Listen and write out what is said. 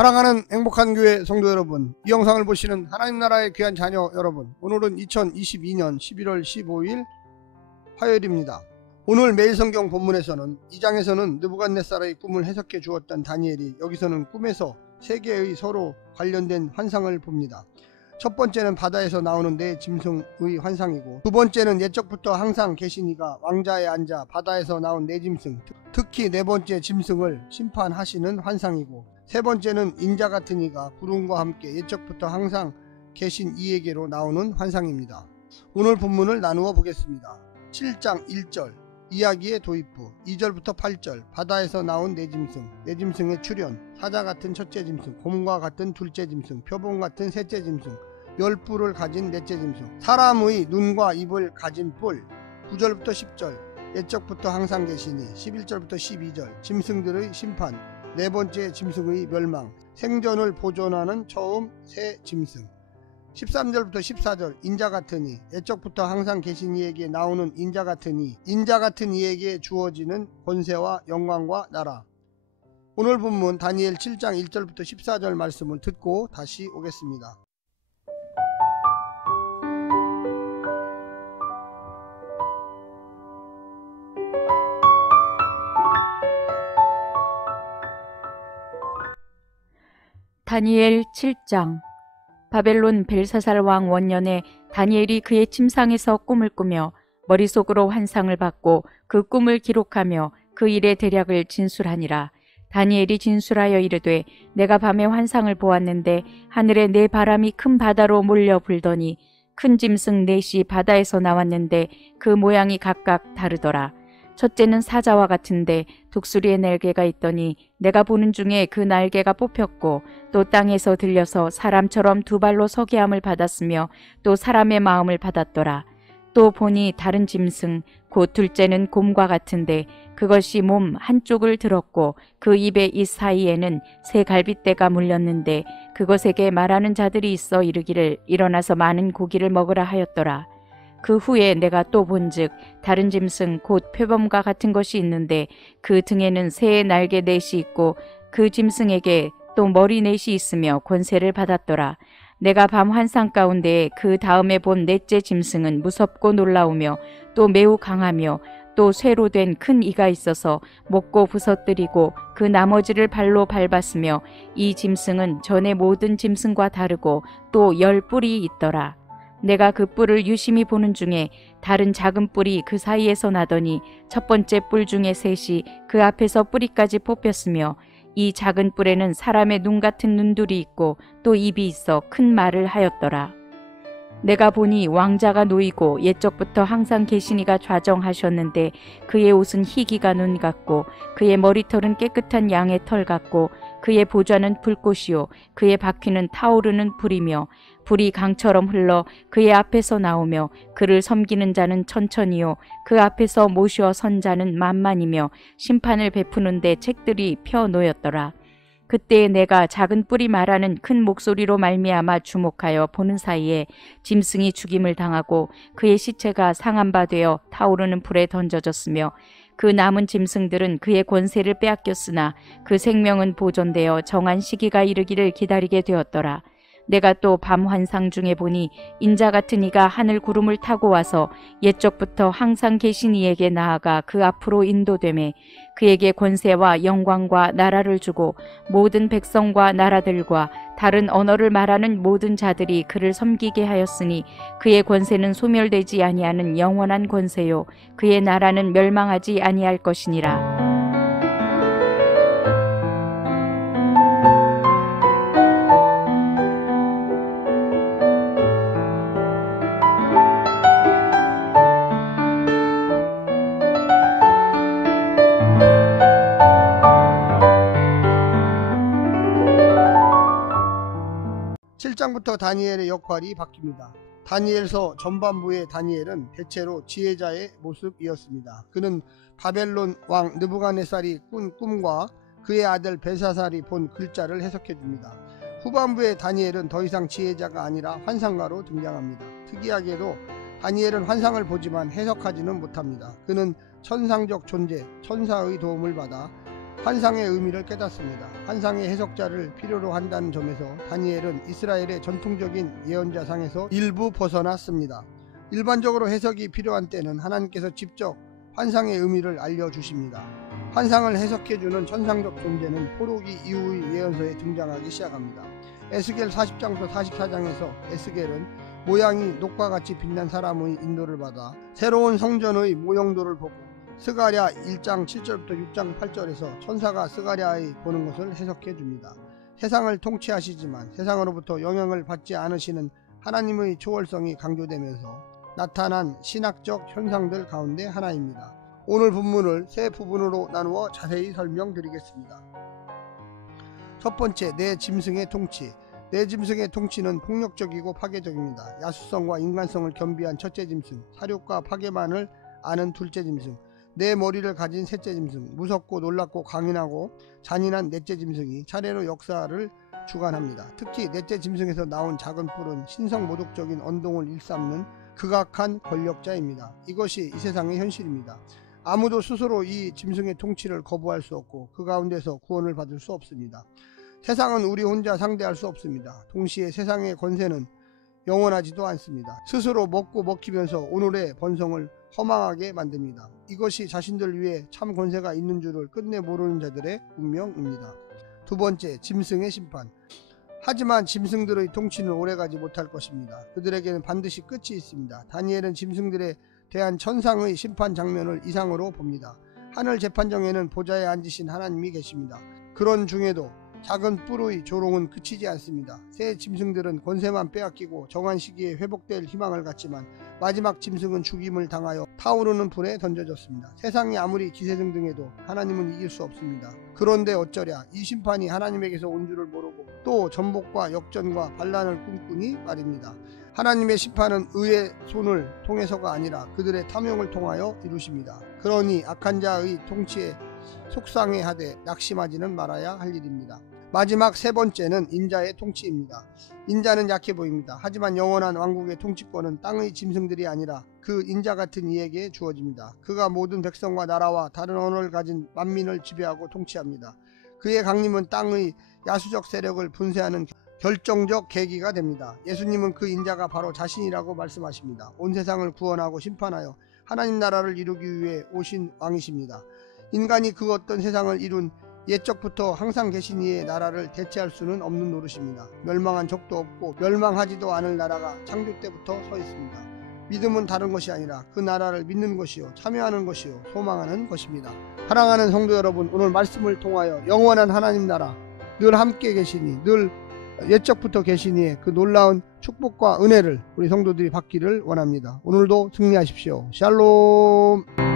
사랑하는 행복한 교회 성도 여러분, 이 영상을 보시는 하나님 나라의 귀한 자녀 여러분, 오늘은 2022년 11월 15일 화요일입니다. 오늘 매일 성경 본문에서는 2장에서는 느부갓네살의 꿈을 해석해 주었던 다니엘이 여기서는 꿈에서 세 개의 서로 관련된 환상을 봅니다. 첫 번째는 바다에서 나오는 네 짐승의 환상이고, 두 번째는 옛적부터 항상 계신 이가 왕자에 앉아 바다에서 나온 네 짐승, 특히 네 번째 짐승을 심판하시는 환상이고, 세 번째는 인자 같은 이가 구름과 함께 옛적부터 항상 계신 이에게로 나오는 환상입니다. 오늘 본문을 나누어 보겠습니다. 7장 1절 이야기의 도입부, 2절부터 8절 바다에서 나온 네 짐승, 네 짐승의 출현, 사자 같은 첫째 짐승, 곰과 같은 둘째 짐승, 표범 같은 셋째 짐승, 10뿔을 가진 넷째 짐승, 사람의 눈과 입을 가진 뿔, 9절부터 10절 옛적부터 항상 계시니, 11절부터 12절 짐승들의 심판, 네 번째 짐승의 멸망, 생전을 보존하는 처음 새 짐승, 13절부터 14절 인자 같으니, 옛적부터 항상 계신 이에게 나오는 인자 같으니, 인자 같은 이에게 주어지는 권세와 영광과 나라. 오늘 본문 다니엘 7장 1절부터 14절 말씀을 듣고 다시 오겠습니다. 다니엘 7장. 바벨론 벨사살 왕 원년에 다니엘이 그의 침상에서 꿈을 꾸며 머릿속으로 환상을 받고 그 꿈을 기록하며 그 일의 대략을 진술하니라. 다니엘이 진술하여 이르되, 내가 밤에 환상을 보았는데 하늘에 네 바람이 큰 바다로 몰려 불더니 큰 짐승 넷이 바다에서 나왔는데 그 모양이 각각 다르더라. 첫째는 사자와 같은데 독수리의 날개가 있더니 내가 보는 중에 그 날개가 뽑혔고, 또 땅에서 들려서 사람처럼 두 발로 서게 함을 받았으며 또 사람의 마음을 받았더라. 또 보니 다른 짐승 곧 둘째는 곰과 같은데 그것이 몸 한쪽을 들었고 그 입의 이 사이에는 새 갈빗대가 물렸는데 그것에게 말하는 자들이 있어 이르기를 일어나서 많은 고기를 먹으라 하였더라. 그 후에 내가 또 본즉 다른 짐승 곧 표범과 같은 것이 있는데 그 등에는 새의 날개 넷이 있고 그 짐승에게 또 머리 넷이 있으며 권세를 받았더라. 내가 밤 환상 가운데 그 다음에 본 넷째 짐승은 무섭고 놀라우며 또 매우 강하며 또 쇠로 된 큰 이가 있어서 먹고 부서뜨리고 그 나머지를 발로 밟았으며 이 짐승은 전의 모든 짐승과 다르고 또 10뿔이 있더라. 내가 그 뿔을 유심히 보는 중에 다른 작은 뿔이 그 사이에서 나더니 첫 번째 뿔 중에 셋이 그 앞에서 뿌리까지 뽑혔으며 이 작은 뿔에는 사람의 눈 같은 눈둘이 있고 또 입이 있어 큰 말을 하였더라. 내가 보니 왕자가 놓이고 옛적부터 항상 계신 이가 좌정하셨는데 그의 옷은 희기가 눈 같고 그의 머리털은 깨끗한 양의 털 같고 그의 보좌는 불꽃이요 그의 바퀴는 타오르는 불이며 불이 강처럼 흘러 그의 앞에서 나오며 그를 섬기는 자는 천천히요 그 앞에서 모시어 선 자는 만만이며 심판을 베푸는데 책들이 펴 놓였더라. 그때 내가 작은 뿔이 말하는 큰 목소리로 말미암아 주목하여 보는 사이에 짐승이 죽임을 당하고 그의 시체가 상한 바 되어 타오르는 불에 던져졌으며 그 남은 짐승들은 그의 권세를 빼앗겼으나 그 생명은 보존되어 정한 시기가 이르기를 기다리게 되었더라. 내가 또 밤 환상 중에 보니 인자 같은 이가 하늘 구름을 타고 와서 옛적부터 항상 계신 이에게 나아가 그 앞으로 인도되매 그에게 권세와 영광과 나라를 주고 모든 백성과 나라들과 다른 언어를 말하는 모든 자들이 그를 섬기게 하였으니 그의 권세는 소멸되지 아니하는 영원한 권세요 그의 나라는 멸망하지 아니할 것이니라. 부터 다니엘의 역할이 바뀝니다. 다니엘서 전반부의 다니엘은 대체로 지혜자의 모습이었습니다. 그는 바벨론 왕 느부갓네살이 꾼 꿈과 그의 아들 벨사살이 본 글자를 해석해 줍니다. 후반부의 다니엘은 더 이상 지혜자가 아니라 환상가로 등장합니다. 특이하게도 다니엘은 환상을 보지만 해석하지는 못합니다. 그는 천상적 존재, 천사의 도움을 받아 환상의 의미를 깨닫습니다. 환상의 해석자를 필요로 한다는 점에서 다니엘은 이스라엘의 전통적인 예언자상에서 일부 벗어났습니다. 일반적으로 해석이 필요한 때는 하나님께서 직접 환상의 의미를 알려주십니다. 환상을 해석해주는 천상적 존재는 포로기 이후의 예언서에 등장하기 시작합니다. 에스겔 40장부터 44장에서 에스겔은 모양이 녹과 같이 빛난 사람의 인도를 받아 새로운 성전의 모형도를 보고 스가랴 1장 7절부터 6장 8절에서 천사가 스가랴의 보는 것을 해석해 줍니다. 세상을 통치하시지만 세상으로부터 영향을 받지 않으시는 하나님의 초월성이 강조되면서 나타난 신학적 현상들 가운데 하나입니다. 오늘 본문을 세 부분으로 나누어 자세히 설명드리겠습니다. 첫 번째, 내 짐승의 통치. 내 짐승의 통치는 폭력적이고 파괴적입니다. 야수성과 인간성을 겸비한 첫째 짐승, 사욕과 파괴만을 아는 둘째 짐승, 내 머리를 가진 셋째 짐승, 무섭고 놀랍고 강인하고 잔인한 넷째 짐승이 차례로 역사를 주관합니다. 특히 넷째 짐승에서 나온 작은 뿔은 신성 모독적인 언동을 일삼는 극악한 권력자입니다. 이것이 이 세상의 현실입니다. 아무도 스스로 이 짐승의 통치를 거부할 수 없고 그 가운데서 구원을 받을 수 없습니다. 세상은 우리 혼자 상대할 수 없습니다. 동시에 세상의 권세는 영원하지도 않습니다. 스스로 먹고 먹히면서 오늘의 번성을 허망하게 만듭니다. 이것이 자신들 위해 참 권세가 있는 줄을 끝내 모르는 자들의 운명입니다. 두 번째, 짐승의 심판. 하지만 짐승들의 통치는 오래가지 못할 것입니다. 그들에게는 반드시 끝이 있습니다. 다니엘은 짐승들에 대한 천상의 심판 장면을 이상으로 봅니다. 하늘 재판정에는 보좌에 앉으신 하나님이 계십니다. 그런 중에도 작은 뿔의 조롱은 그치지 않습니다. 새 짐승들은 권세만 빼앗기고 정한 시기에 회복될 희망을 갖지만 마지막 짐승은 죽임을 당하여 타오르는 불에 던져졌습니다. 세상이 아무리 기세등등해도 하나님은 이길 수 없습니다. 그런데 어쩌랴, 이 심판이 하나님에게서 온 줄을 모르고 또 전복과 역전과 반란을 꿈꾸니 말입니다. 하나님의 심판은 의의 손을 통해서가 아니라 그들의 탐욕을 통하여 이루십니다. 그러니 악한 자의 통치에 속상해하되 낙심하지는 말아야 할 일입니다. 마지막 세 번째는 인자의 통치입니다. 인자는 약해 보입니다. 하지만 영원한 왕국의 통치권은 땅의 짐승들이 아니라 그 인자 같은 이에게 주어집니다. 그가 모든 백성과 나라와 다른 언어를 가진 만민을 지배하고 통치합니다. 그의 강림은 땅의 야수적 세력을 분쇄하는 결정적 계기가 됩니다. 예수님은 그 인자가 바로 자신이라고 말씀하십니다. 온 세상을 구원하고 심판하여 하나님 나라를 이루기 위해 오신 왕이십니다. 인간이 그 어떤 세상을 이룬 옛적부터 항상 계신 이의 나라를 대체할 수는 없는 노릇입니다. 멸망한 적도 없고 멸망하지도 않을 나라가 창조 때부터 서 있습니다. 믿음은 다른 것이 아니라 그 나라를 믿는 것이요 참여하는 것이요 소망하는 것입니다. 사랑하는 성도 여러분, 오늘 말씀을 통하여 영원한 하나님 나라, 늘 함께 계시니 늘 옛적부터 계시니의 그 놀라운 축복과 은혜를 우리 성도들이 받기를 원합니다. 오늘도 승리하십시오. 샬롬.